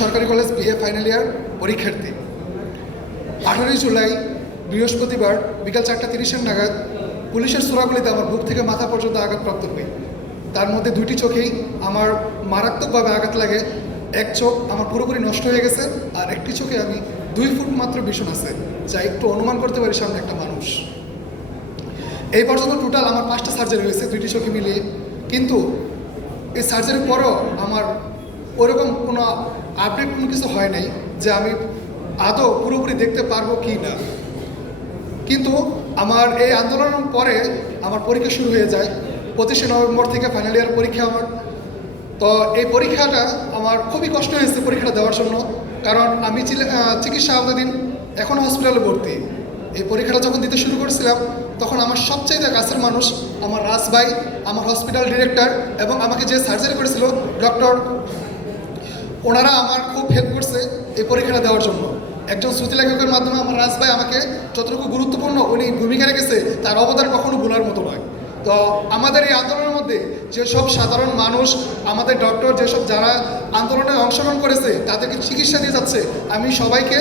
সরকারি college BA final year, পরীক্ষার্থী। আঠারোই জুলাই, বৃহস্পতিবার, বিকাল চারটা তিরিশের নাগাদ পুলিশের সুরাগুলিতে আমার বুক থেকে মাথা পর্যন্ত আঘাতপ্রাপ্ত হই তার মধ্যে দুইটি চোখেই আমার মারাত্মকভাবে আঘাত লাগে। এক চোখ আমার পুরোপুরি নষ্ট হয়ে গেছে আর একটি চোখে আমি দুই ফুট মাত্র ভীষণ আছে, যা একটু অনুমান করতে পারি সামনে একটা মানুষ। এই পর্যন্ত টোটাল আমার পাঁচটা সার্জারি হয়েছে দুইটি চোখে মিলিয়ে। কিন্তু এই সার্জারির পরও আমার ওরকম কোনো আপডেট কোনো কিছু হয় নাই যে আমি আদৌ পুরোপুরি দেখতে পারব কি না। কিন্তু আমার এই আন্দোলনের পরে আমার পরীক্ষা শুরু হয়ে যায়, পঁচিশে নভেম্বর থেকে ফাইনাল ইয়ার পরীক্ষা আমার। তো এই পরীক্ষাটা আমার খুবই কষ্ট হয়েছে পরীক্ষাটা দেওয়ার জন্য। কারণ আমি চিকিৎসা আওতাধীন, এখনও হসপিটালে ভর্তি। এই পরীক্ষাটা যখন দিতে শুরু করেছিলাম, তখন আমার সবচাইতে কাছের মানুষ আমার রাজ ভাই, আমার হসপিটাল ডিরেক্টর এবং আমাকে যে সার্জারি করেছিল ডক্টর ওনারা আমার খুব হেল্প করছে এই পরীক্ষাটা দেওয়ার জন্য। একজন শ্রুতি লেখকের মাধ্যমে আমার রাজ ভাই আমাকে যতটুকু গুরুত্বপূর্ণ উনি ভূমিকা রেখেছে, তার অবদান কখনো ভোলার মতো নয়। তো আমাদের এই আন্দোলনের মধ্যে যেসব সাধারণ মানুষ, আমাদের ডক্টর যেসব যারা আন্দোলনে অংশগ্রহণ করেছে, তাদেরকে চিকিৎসা দিয়ে যাচ্ছে, আমি সবাইকে